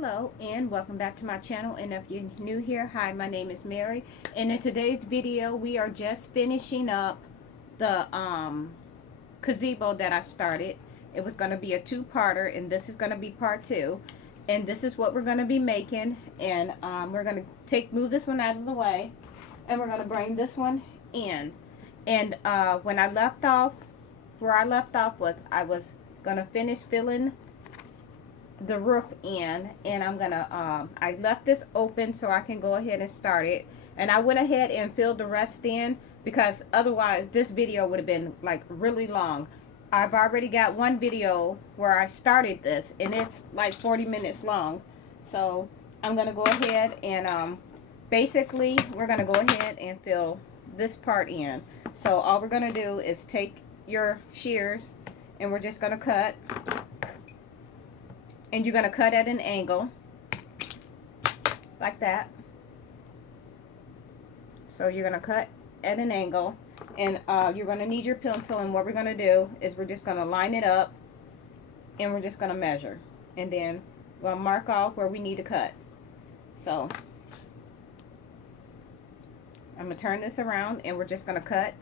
Hello and welcome back to my channel, and if you're new here, hi, my name is Mary, and in today's video we are just finishing up the gazebo that I started. It was going to be a two-parter, and this is going to be part two, and this is what we're going to be making. And we're going to move this one out of the way, and we're going to bring this one in. And when I left off, where I left off was I was going to finish filling the roof in, and I'm gonna I left this open so I can go ahead and start it, and I went ahead and filled the rest in because otherwise this video would have been like really long. I've already got one video where I started this and it's like 40 minutes long, so I'm gonna go ahead and basically we're gonna go ahead and fill this part in. So all we're gonna do is take your shears and we're just gonna cut. And you're going to cut at an angle, like that. So you're going to cut at an angle, and you're going to need your pencil, and what we're going to do is we're just going to line it up, and we're just going to measure. And then we'll mark off where we need to cut. So I'm going to turn this around, and we're just going to cut.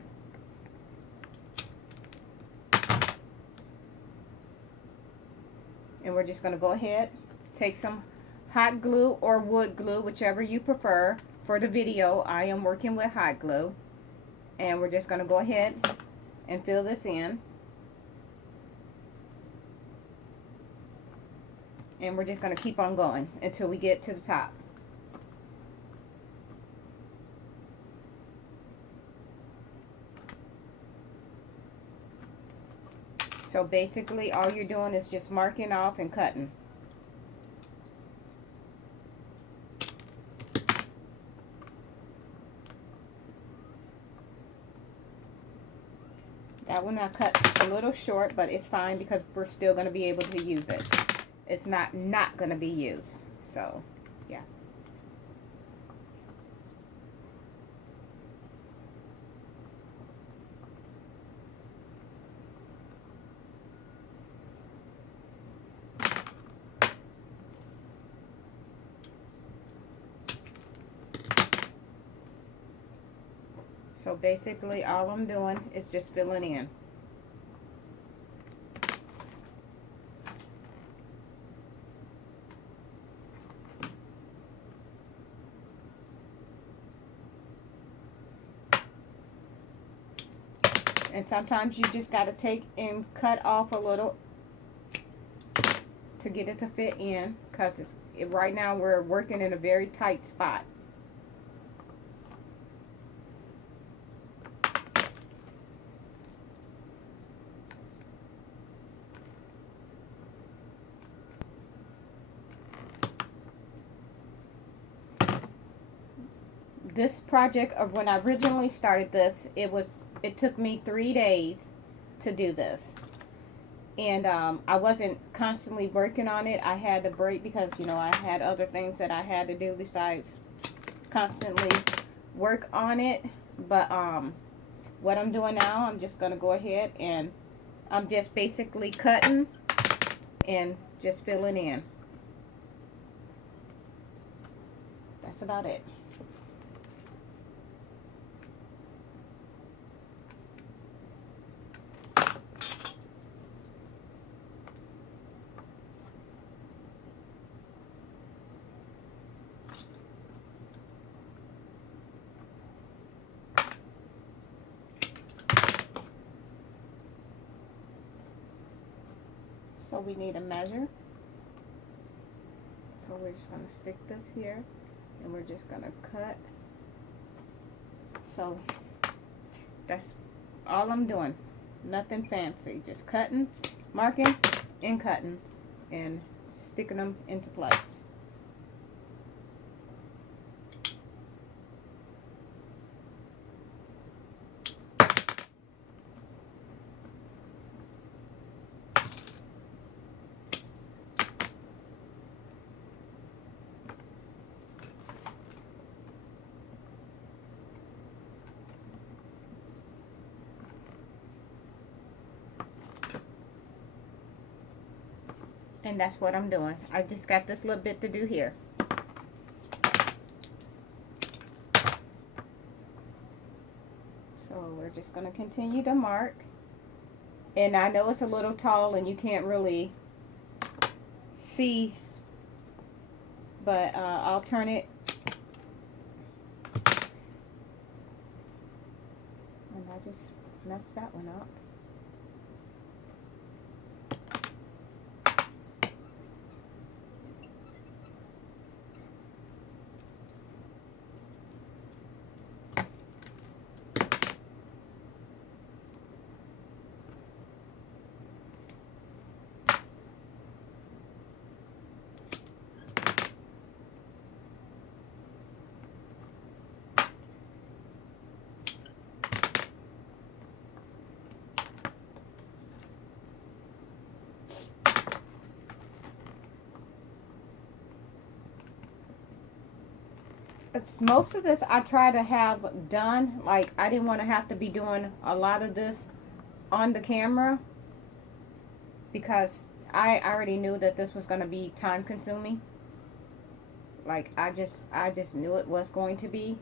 And we're just going to go ahead, take some hot glue or wood glue, whichever you prefer. For the video, I am working with hot glue. And we're just going to go ahead and fill this in. And we're just going to keep on going until we get to the top. So basically all you're doing is just marking off and cutting. That one I cut a little short, but it's fine because we're still going to be able to use it. It's not going to be used. So, yeah. So basically all I'm doing is just filling in. And sometimes you just got to take and cut off a little to get it to fit in, because right now we're working in a very tight spot. This project, of when I originally started this, it took me 3 days to do this, and I wasn't constantly working on it. I had to break because I had other things that I had to do besides constantly work on it. But what I'm doing now, I'm just gonna go ahead and I'm just basically cutting and just filling in. That's about it. So we need a measure. So we're just going to stick this here, and we're just going to cut. So that's all I'm doing. Nothing fancy. Just cutting, marking, and cutting, and sticking them into place. And that's what I'm doing. I just got this little bit to do here. So we're just going to continue to mark. And I know it's a little tall and you can't really see, but I'll turn it. And I just messed that one up. Most of this I try to have done. Like, I didn't want to have to be doing a lot of this on the camera because I already knew that this was going to be time consuming. Like, I just knew it was going to be.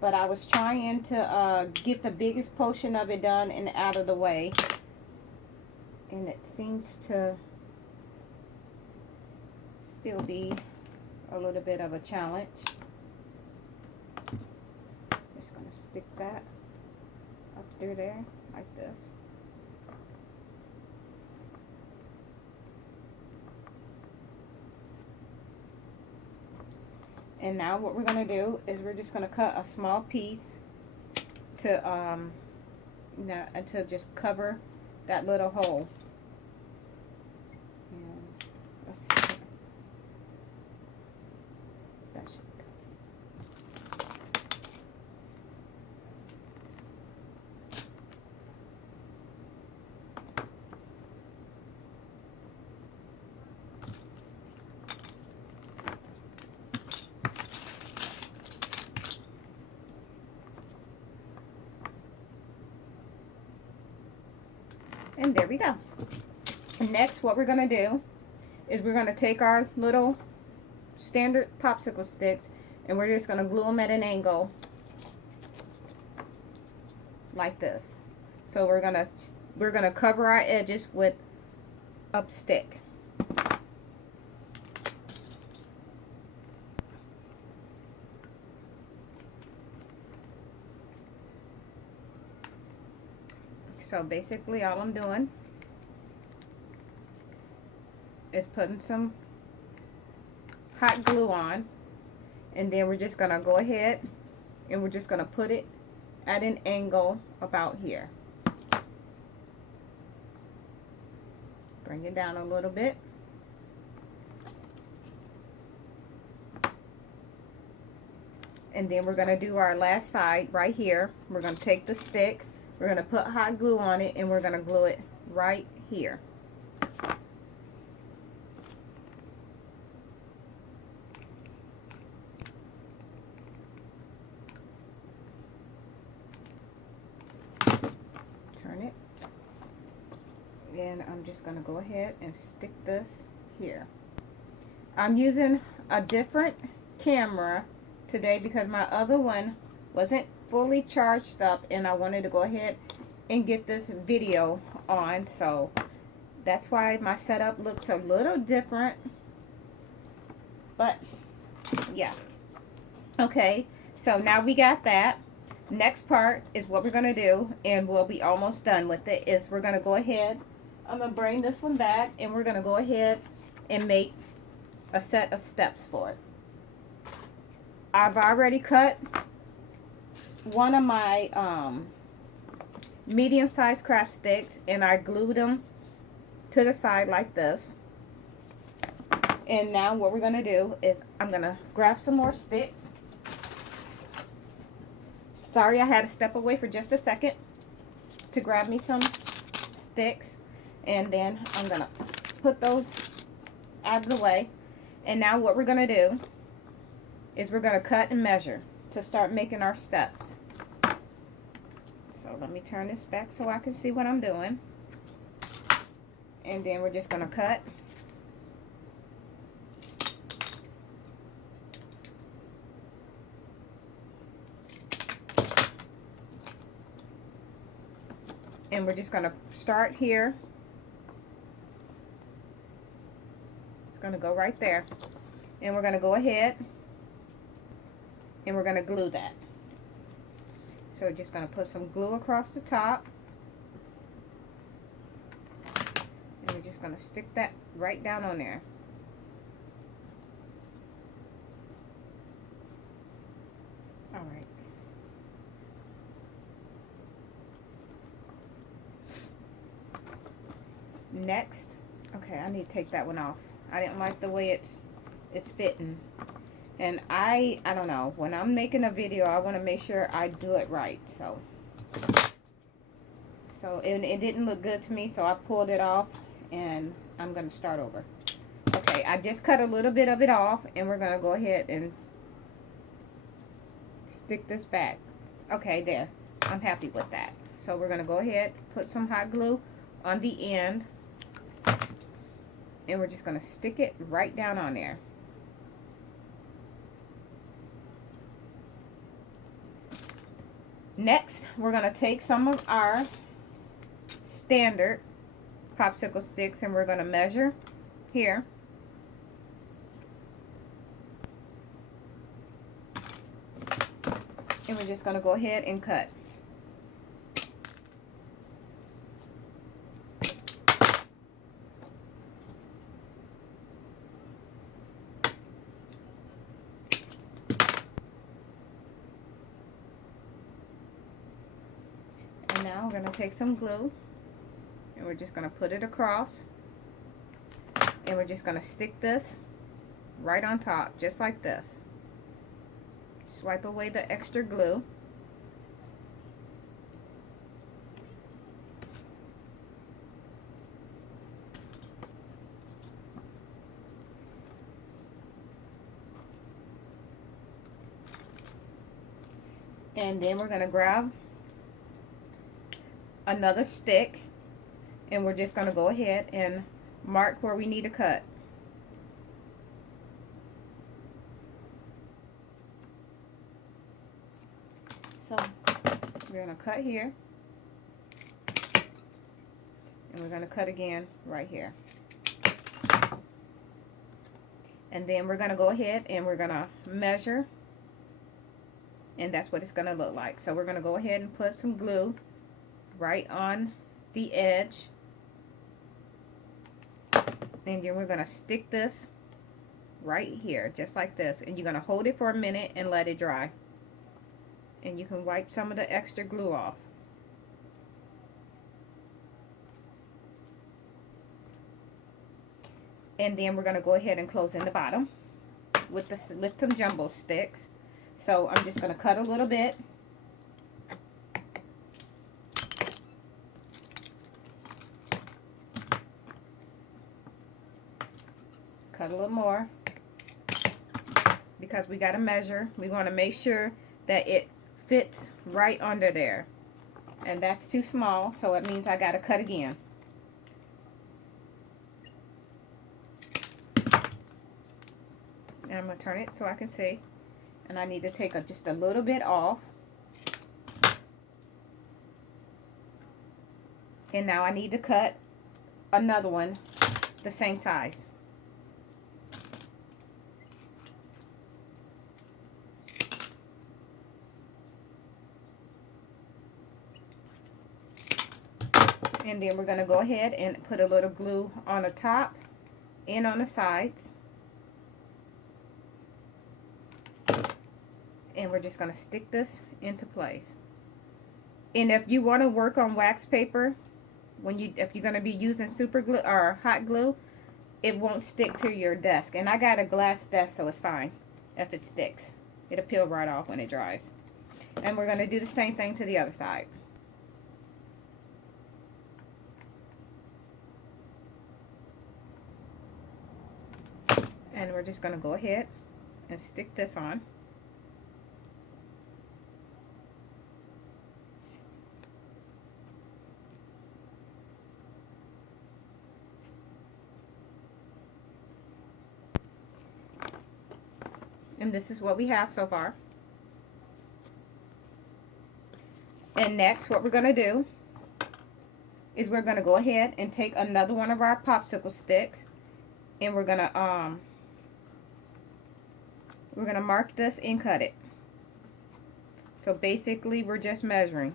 But I was trying to get the biggest portion of it done and out of the way. And it seems to still be a little bit of a challenge. Just going to stick that up through there like this. And now what we're going to do is we're just going to cut a small piece to just cover that little hole. And let's see. That should go. And there we go. And next, what we're going to do is we're going to take our little standard popsicle sticks and we're just going to glue them at an angle like this. So we're going to cover our edges with up stick. So basically all I'm doing is putting some hot glue on, and then we're just gonna go ahead and we're just gonna put it at an angle about here. Bring it down a little bit. And then we're gonna do our last side right here. We're gonna take the stick, we're going to put hot glue on it, and we're going to glue it right here. Turn it. And I'm just going to go ahead and stick this here. I'm using a different camera today because my other one wasn't fully charged up and I wanted to go ahead and get this video on, so that's why my setup looks a little different, but yeah. Okay, so now we got that. Next part is what we're gonna do, and we'll be almost done with it, is we're gonna go ahead, I'm gonna bring this one back and we're gonna go ahead and make a set of steps for it. I've already cut one of my medium-sized craft sticks and I glued them to the side like this. And now what we're going to do is I'm going to grab some more sticks. Sorry, I had to step away for just a second to grab me some sticks. And then I'm going to put those out of the way. And now what we're going to do is we're going to cut and measure to start making our steps. So let me turn this back so I can see what I'm doing. And then we're just going to cut. And we're just going to start here. It's going to go right there. And we're going to go ahead and we're going to glue that. So we're just going to put some glue across the top. And we're just going to stick that right down on there. All right. Next, okay, I need to take that one off. I didn't like the way it's fitting. And I don't know, when I'm making a video, I want to make sure I do it right. So it didn't look good to me, so I pulled it off and I'm going to start over. Okay, I just cut a little bit of it off and we're going to go ahead and stick this back. Okay, there. I'm happy with that. So we're going to go ahead, put some hot glue on the end. And we're just going to stick it right down on there. Next, we're going to take some of our standard popsicle sticks and we're going to measure here. And we're just going to go ahead and cut. Now we're going to take some glue and we're just going to put it across and we're just going to stick this right on top just like this. Just wipe away the extra glue. And then we're going to grab another stick and we're just going to go ahead and mark where we need to cut. So we're going to cut here and we're going to cut again right here. And then we're going to go ahead and we're going to measure, and that's what it's going to look like. So we're going to go ahead and put some glue right on the edge, and then we're going to stick this right here just like this, and you're going to hold it for a minute and let it dry, and you can wipe some of the extra glue off. And then we're going to go ahead and close in the bottom with some jumbo sticks. So I'm just going to cut a little bit. Cut a little more because we got to measure. We want to make sure that it fits right under there, and that's too small, so it means I got to cut again. And I'm going to turn it so I can see, and I need to take just a little bit off. And now I need to cut another one the same size. And then we're going to go ahead and put a little glue on the top and on the sides. And we're just going to stick this into place. And if you want to work on wax paper, if you're going to be using super glue or hot glue, it won't stick to your desk. And I got a glass desk, so it's fine if it sticks. It'll peel right off when it dries. And we're going to do the same thing to the other side. And we're just going to go ahead and stick this on. And this is what we have so far. And next, what we're going to do is we're going to go ahead and take another one of our popsicle sticks, and we're going to mark this and cut it. So basically, we're just measuring.